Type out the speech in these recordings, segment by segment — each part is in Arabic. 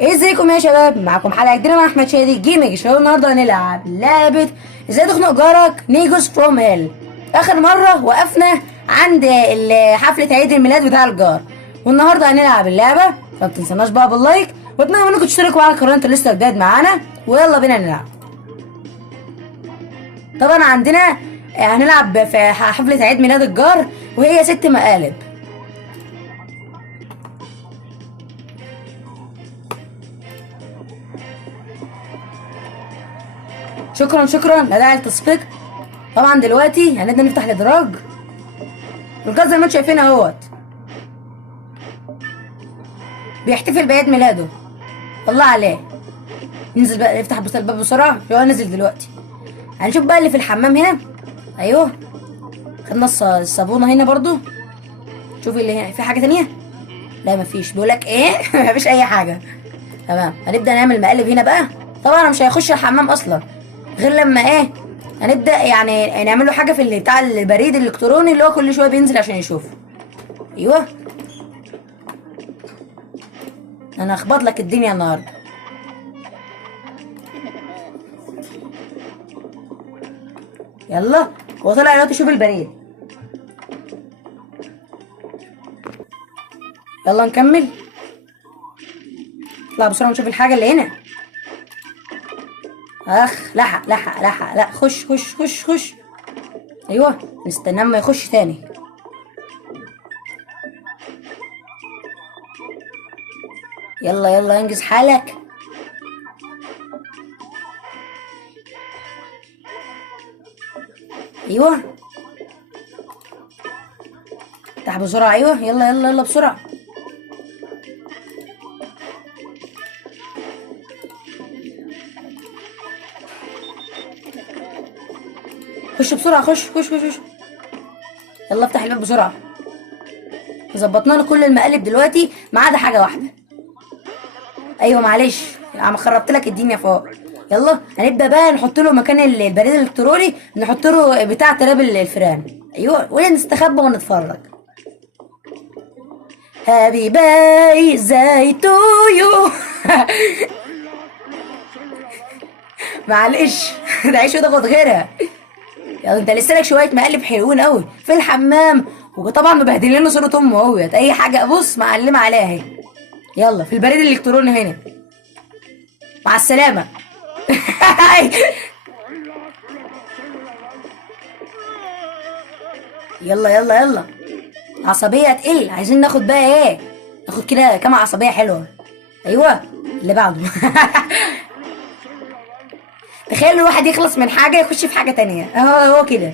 ازيكم يا شباب؟ معاكم حلقه جديده مع احمد شادي جيمنج شو. النهارده هنلعب لعبه ازاي تخنق جارك نيجوس فروم هيل. اخر مره وقفنا عند حفله عيد الميلاد بتاع الجار، والنهارده هنلعب اللعبه. فما تنسوناش بقى باللايك، واتمنى منكم تشتركوا على القناه انتوا لسه جداد معانا، ويلا بينا نلعب. طبعا عندنا هنلعب في حفله عيد ميلاد الجار، وهي 6 مقالب. شكرا شكرا، لا داعي للتصفيق. طبعا دلوقتي هنبدا نفتح الادراج. الجار زي ما انتم شايفين اهوت بيحتفل بعيد ميلاده. الله عليه. ننزل بقى نفتح بس الباب بسرعه، هو نزل دلوقتي. هنشوف بقى اللي في الحمام هنا. ايوه، خدنا الصابونه هنا برضو. شوفي اللي هنا في حاجه تانية. لا مفيش، بيقولك ايه؟ مفيش اي حاجه. تمام، هنبدا نعمل مقالب هنا بقى. طبعا مش هيخش الحمام اصلا غير لما ايه، هنبدا يعني نعمل له حاجه في اللي بتاع البريد الالكتروني اللي هو كل شويه بينزل عشان يشوفه. ايوه، انا اخبط لك الدنيا النهارده. يلا، هو طلع دلوقتي يشوف البريد. يلا نكمل. اطلع بسرعه نشوف الحاجه اللي هنا. اخ، لحق لحق لحق، لا خش خش خش خش. ايوه، نستناه ما يخش تاني. يلا يلا انجز حالك. ايوه، افتح بسرعه. ايوه يلا يلا يلا بسرعه. خش بسرعه، خش خش خش خش. يلا افتح الباب بسرعه. ظبطنا له كل المقالب دلوقتي ما عدا حاجه واحده. ايوه معلش، عم خربت لك الدنيا فوق. يلا هنبدا بقى نحط له مكان البريد الالكتروني، نحط له بتاع تراب الفيران. ايوه، ونستخبى ونتفرج. هابي باي زي تو يو. معلش، ده عيش وتاخد غيرها. يلا انت لسه لك شويه مقالب حلوين قوي في الحمام، وطبعا مبهدلين له صوره امه اهوت. اي حاجه بص معلمه عليها اهي. يلا في البريد الالكتروني هنا. مع السلامه. يلا يلا يلا، عصبيه تقل. عايزين ناخد بقى ايه، ناخد كده كام عصبيه حلوه. ايوه، اللي بعده. تخيل الواحد يخلص من حاجه يخش في حاجه تانية. اهو هو كده.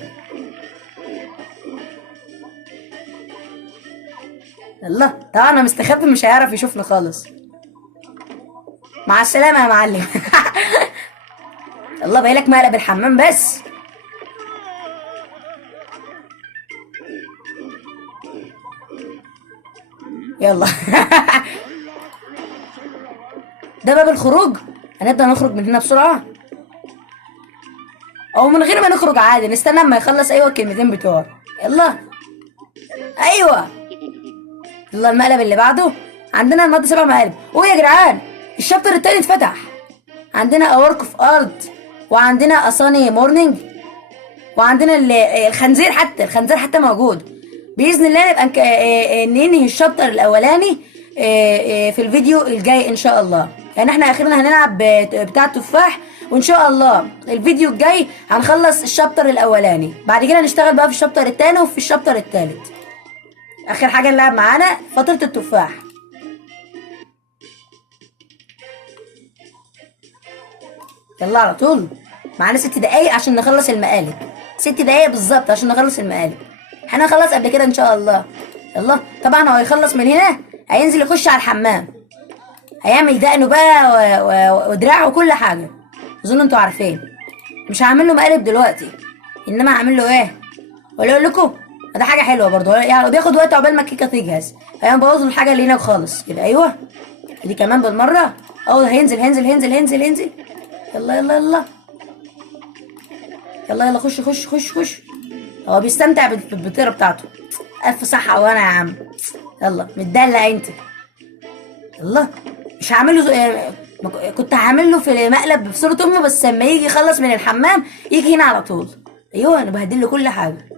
يلا طبعا انا مستخبي مش هيعرف يشوفنا خالص. مع السلامه يا معلم. يلا باقي لك مقلب الحمام بس. يلا. ده باب الخروج. هنبدأ نخرج من هنا بسرعة، او من غير ما نخرج عادي، نستنى اما يخلص ايوه الكلمتين بتوعه. يلا. ايوه، يلا المقلب اللي بعده. عندنا المادة 7 مقالب. اوه يا جدعان، الشابتر التاني اتفتح. عندنا اورك اوف ارت، وعندنا اساني مورنينج، وعندنا الخنزير. حتى الخنزير حتى موجود. باذن الله نبقى ننهي الشابتر الاولاني في الفيديو الجاي ان شاء الله. يعني احنا اخيرا هنلعب بتاع التفاح، وان شاء الله الفيديو الجاي هنخلص الشابتر الاولاني. بعد كده نشتغل بقى في الشابتر التاني وفي الشابتر التالت. اخر حاجه نلعب معانا فتره التفاح. يلا على طول، معانا 6 دقايق عشان نخلص المقالب. 6 دقايق بالظبط عشان نخلص المقالب. احنا هنخلص قبل كده ان شاء الله. يلا طبعا هو يخلص من هنا، هينزل يخش على الحمام، هيعمل دقنه بقى ودراعه وكل حاجه. اظن انتوا عارفين. مش هعمل له مقالب دلوقتي، انما هعمل له ايه ولا اقول لكم. ده حاجه حلوه برضه، يعني بياخد وقت عقبال ما الكيكه تجهز، فاهم؟ بوظ له الحاجه اللي هنا وخالص كده. ايوه، دي كمان بالمره. هينزل هينزل هينزل هينزل هينزل. يلا يلا يلا يلا يلا، خش خش خش خش. هو بيستمتع بالبطيره بتاعته. الف صحه وانا يا عم. يلا متدلع انت. يلا مش هعمل له كنت هعمل له في مقلب بصورة امه، بس لما يجي يخلص من الحمام يجي هنا على طول. ايوه انا بهدل له كل حاجه.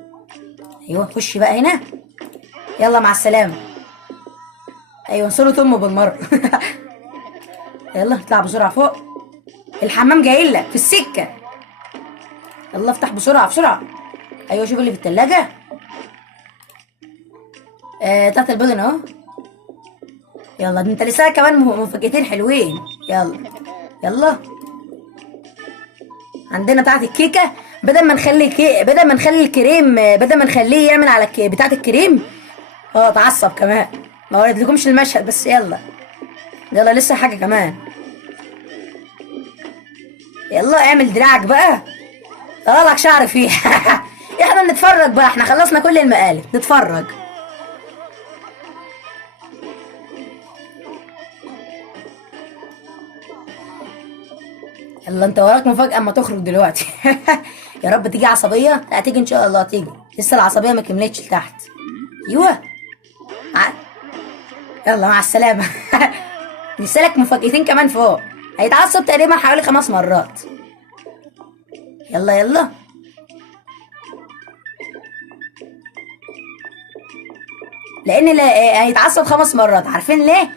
ايوه خش بقى هنا، يلا مع السلامه. ايوه صورة امه بالمره. يلا اطلع بسرعه فوق، الحمام جاي لك في السكه. يلا افتح بسرعه بسرعه. ايوه شوف اللي في التلاجة. تحت البيضن اهو. يلا ده انت لسه كمان مفاجأتين حلوين. يلا يلا. عندنا بتاعت الكيكه، بدل ما نخلي الكريم، بدل ما نخليه يعمل على بتاعت الكريم. اتعصب كمان، ما وريتلكمش المشهد بس. يلا يلا لسه حاجه كمان. يلا اعمل دراعك بقى، طلع لك شعر فيه. احنا نتفرج بقى، احنا خلصنا كل المقالب، نتفرج. يلا انت وراك مفاجأة اما تخرج دلوقتي. يا رب تيجي عصبية. لا تيجي ان شاء الله تيجي، لسه العصبية ما كملتش لتحت. ايوه ع- يلا مع السلامة. لسه لك مفاجأتين كمان فوق، هيتعصب تقريبا حوالي 5 مرات. يلا يلا. لان هيتعصب 5 مرات، عارفين ليه؟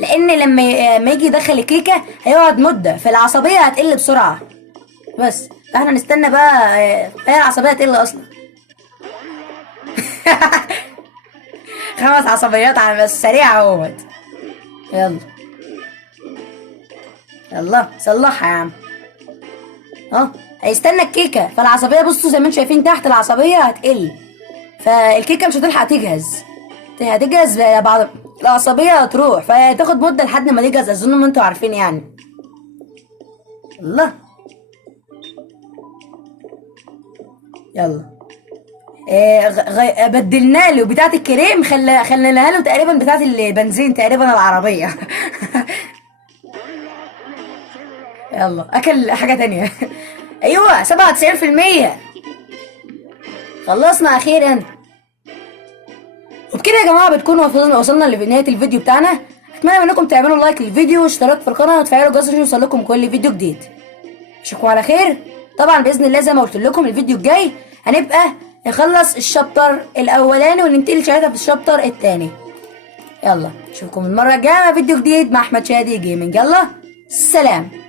لان لما يجي يدخل الكيكة هيقعد مدة، فالعصبية هتقل بسرعة. بس فاحنا نستنى بقى. هي العصبية هتقل اصلا. 5 عصبيات على بس سريعة اهوت. يلا يلا صلحها يا عم. هيستنى الكيكة، فالعصبية بصوا زي ما انتم شايفين تحت العصبية هتقل، فالكيكة مش هتلحق تجهز. هتجهز بعد العصبية هتروح، فتاخد مدة لحد ما تجهز، اظن ما انتوا عارفين يعني. الله. يلا بدلنا له بتاعة الكريم، خلينا له تقريبا بتاعة البنزين تقريبا العربية. يلا اكل حاجة تانية. ايوه 97%. خلصنا اخيرا. وبكده يا جماعة بتكون وصلنا لنهاية الفيديو بتاعنا. اتمنى منكم تعملوا لايك للفيديو واشتراك في القناة وتفعلوا الجرس عشان يوصلكم كل فيديو جديد. اشوفكم على خير. طبعا باذن الله زي ما قلت لكم الفيديو الجاي هنبقى نخلص الشابتر الاولاني وننتقل ساعتها في الشابتر الثاني. يلا اشوفكم المره الجايه مع فيديو جديد مع احمد شادي جيمنج. يلا سلام.